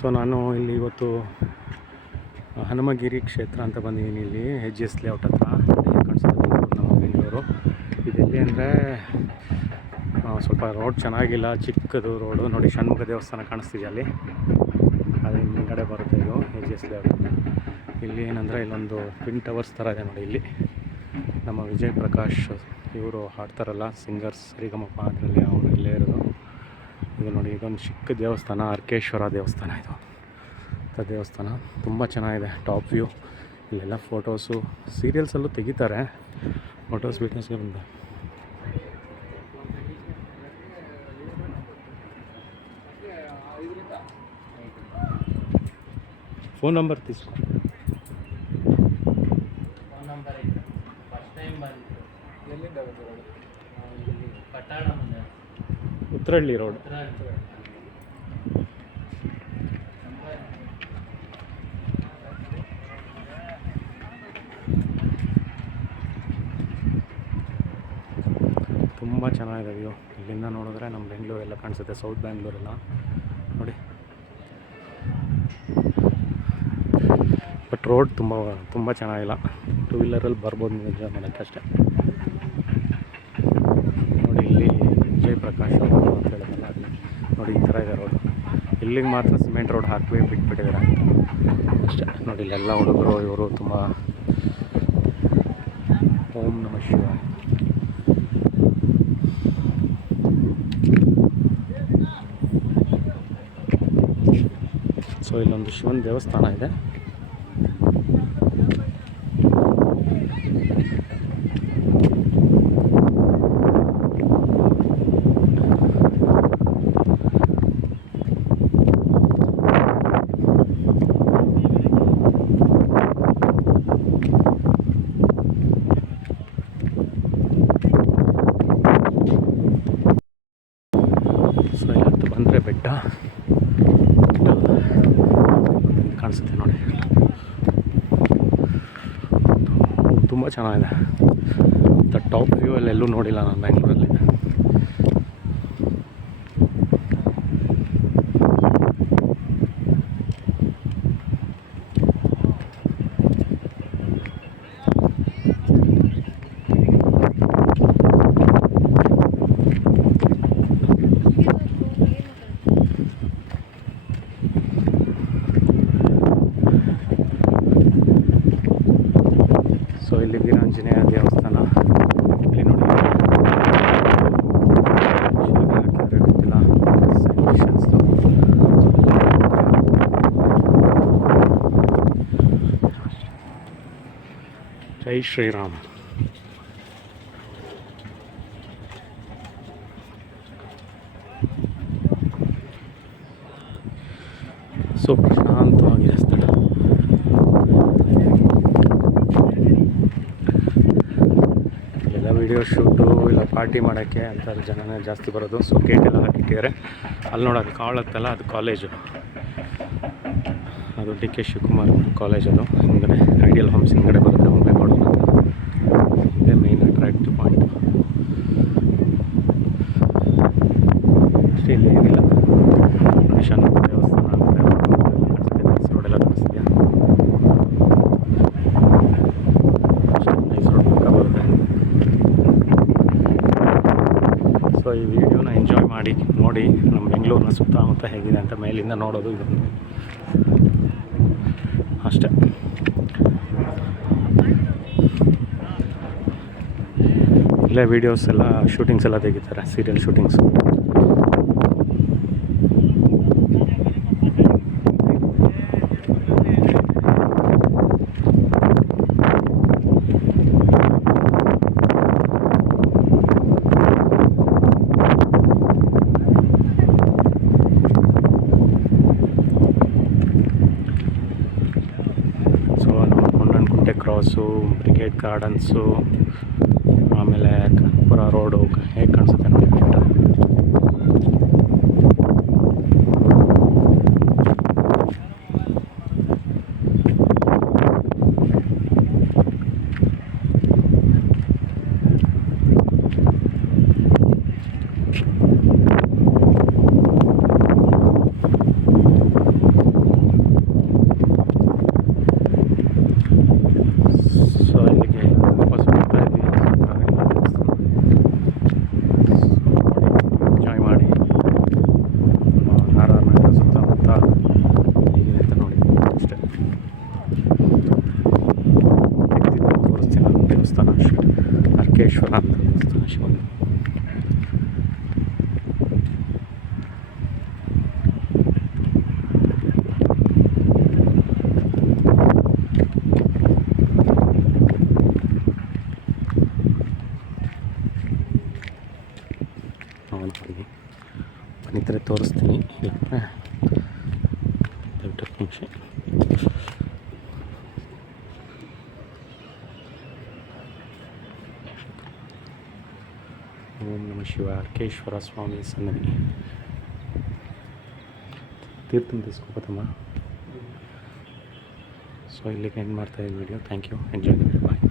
So ನಾನು ಇಲ್ಲಿ ಇವತ್ತು ಹನುಮಗಿರಿ ಕ್ಷೇತ್ರ ಅಂತ ಬಂದಿದ್ದೀನಿ. ಇಲ್ಲಿ HGS ಲೇಔಟ್ ಹತ್ರ ಕಾಣಿಸುತ್ತೆ ನಮ್ಮ ಬೆಂಗಳೂರು. ಇದೆಲ್ಲಿ ಅಂದರೆ ಸ್ವಲ್ಪ ರೋಡ್ ಚೆನ್ನಾಗಿಲ್ಲ, ಚಿಕ್ಕದು ರೋಡು. ನೋಡಿ ಷಣ್ಮುಖ ದೇವಸ್ಥಾನ ಕಾಣಿಸ್ತಿದೆ ಅಲ್ಲಿ, ಅದು ಹಿಂದ್ಗಡೆ ಬರುತ್ತೆ. ಇದು HGS ಲೇಔಟ್. ಇಲ್ಲಿ ಏನಂದರೆ ಇಲ್ಲೊಂದು ಟ್ವಿನ್ ಟವರ್ಸ್ ಥರ ಇದೆ ನೋಡಿ. ಇಲ್ಲಿ ನಮ್ಮ ವಿಜಯ್ ಪ್ರಕಾಶ್ ಇವರು ಹಾಡ್ತಾರಲ್ಲ, ಸಿಂಗರ್ಸ್ ಸರಿಗಮಪ, ಅದರಲ್ಲಿ ಅವರು ಇಲ್ಲೇ ಇರೋದು. ಇದು ನೋಡಿ, ಇದೊಂದು ಚಿಕ್ಕ ದೇವಸ್ಥಾನ, ಅರ್ಕೇಶ್ವರ ದೇವಸ್ಥಾನ. ಇದು ದೇವಸ್ಥಾನ ತುಂಬ ಚೆನ್ನಾಗಿದೆ, ಟಾಪ್ ವ್ಯೂ. ಇಲ್ಲೆಲ್ಲ ಫೋಟೋಸು, ಸೀರಿಯಲ್ಸಲ್ಲೂ ತೆಗಿತಾರೆ ಫೋಟೋಸ್, ವೀಡಿಯೋಸ್ಗೆ ಬಂದು. ಫೋನ್ ನಂಬರ್ తీసుకో. ಉತ್ತರಹಳ್ಳಿ ರೋಡ್. ತುಂಬ ಚೆನ್ನಾಗಿದೆ ವ್ಯೂ. ಇಲ್ಲಿಂದ ನೋಡಿದ್ರೆ ನಮ್ಮ ಬೆಂಗಳೂರೆಲ್ಲ ಕಾಣಿಸುತ್ತೆ, ಸೌತ್ ಬ್ಯಾಂಗ್ಳೂರೆಲ್ಲ ನೋಡಿ. ಬಟ್ ರೋಡ್ ತುಂಬ ಚೆನ್ನಾಗಿಲ್ಲ. ಟೂ ವೀಲರಲ್ಲಿ ಬರ್ಬೋದು, ಎಂಜಾಯ್ ಮಾಡೋಕ್ಕೆ ಅಷ್ಟೇ. ನೋಡಿ ಇಲ್ಲಿ ವಿಜಯ್ ಪ್ರಕಾಶ್ ಅವರು ಅಂತ ಹೇಳಿದ್ರಲ್ಲ, ಅಲ್ಲಿ ನೋಡಿ ಈ ಥರ ಇದೆ ರೋಡು. ಇಲ್ಲಿಗೆ ಮಾತ್ರ ಸಿಮೆಂಟ್ ರೋಡ್ ಹಾಕಿ ಬಿಟ್ಬಿಟ್ಟಿದ್ದಾರೆ ಅಷ್ಟೇ. ನೋಡಿ ಇಲ್ಲೆಲ್ಲ ಹುಡುಗರು ಇವರು ತುಂಬ ಓಂ ನಮಃ ಶಿವಾಯ. ಸೊ ಇಲ್ಲೊಂದು ಶಿವನ ದೇವಸ್ಥಾನ ಇದೆ. ಸೊ ಇವತ್ತು ಬಂದರೆ ಬೆಟ್ಟ ಕಾಣಿಸುತ್ತೆ ನೋಡಿ, ತುಂಬ ಚೆನ್ನಾಗಿದೆ. ಟಾಪ್ ವ್ಯೂ ಎಲ್ಲೂ ನೋಡಿಲ್ಲ ನಾನು ಬ್ಯಾಂಗ್ಳೂರಲ್ಲಿ. ಸೊ ಇಲ್ಲಿ ವೀರಾಂಜನೇಯ ದೇವಸ್ಥಾನ. ಇಲ್ಲಿ ನೋಡಿ ಗೊತ್ತಿಲ್ಲ, ಜೈ ಶ್ರೀರಾಮ್. ಸೊ ಪ್ರಶಾಂತವಾಗಿದೆ ಸ್ಥಳ. ವಿಡಿಯೋ ಶೂಟು ಇಲ್ಲ ಪಾರ್ಟಿ ಮಾಡೋಕ್ಕೆ ಅಂತ ಜನನೇ ಜಾಸ್ತಿ ಬರೋದು. ಸೊ ಗೇಟೆಲ್ಲ ಹಾಕಿಟ್ಟಿದ್ದಾರೆ. ಅಲ್ಲಿ ನೋಡೋದು ಕಾಳುತ್ತಲ್ಲ, ಅದು ಕಾಲೇಜು, ಅದು DK ಶಿವಕುಮಾರ್ ಕಾಲೇಜ್. ಅದು ಹಿಂದ್ಗಡೆ ಐಡಿಯಲ್ ಹೋಮ್ಸ್ ಹಿಂದ್ಗಡೆ ಬರುತ್ತೆ, ಮುಂದೆ ಮಾಡೋಣ. ಇದೇ ಮೇನ್ ಅಟ್ರಾಕ್ಟಿವ್ ಪಾಯಿಂಟ್ ಅಷ್ಟೇ. ಇಲ್ಲಿ ಏನಿಲ್ಲ, ಷಣ್ಮುಖ ದೇವಸ್ಥಾನ ನೈಸ್ ರೋಡೆಲ್ಲ ಕಾಣಿಸ್ತಿದೆಯಾ, ನೈಸ್ ರೋಡ್ ಪಕ್ಕ ಬರುತ್ತೆ. ಸೊ ಈ ವಿಡಿಯೋನ ಎಂಜಾಯ್ ಮಾಡಿ ನೋಡಿ. ನಮ್ಮ ಬೆಂಗಳೂರಿನ ಸುತ್ತಮುತ್ತ ಹೇಗಿದೆ ಅಂತ ಮೇಲಿಂದ ನೋಡೋದು ಇದೊಂದು ಅಷ್ಟೇ. ಇಲ್ಲೇ ವೀಡಿಯೋಸ್ ಎಲ್ಲ, ಶೂಟಿಂಗ್ಸ್ ಎಲ್ಲ ತೆಗಿತಾರೆ, serial shootings. Cross, brigade gardens, ಆಮೇಲೆ ಕನಕಪುರ ರೋಡು ಹೇಗೆ ಕಾಣಿಸುತ್ತೆ ನೋಡಿ ಬೆಟ್ಟ. ಹತ್ತು ನಿಮಿಷ. ಓಂ ನಮಃ ಶಿವಾಯ. ಅರ್ಕೇಶ್ವರ ಸ್ವಾಮಿ ಸನ್ನದಿ. ತೀರ್ಥಂ తీసుకోపోతామా. ಸೊ ಇಲ್ಲಿಗೆ ಎಂಡ್ ಮಾಡ್ತಾ ಇದ್ದೀನಿ video. Thank you. Enjoy the video. Bye.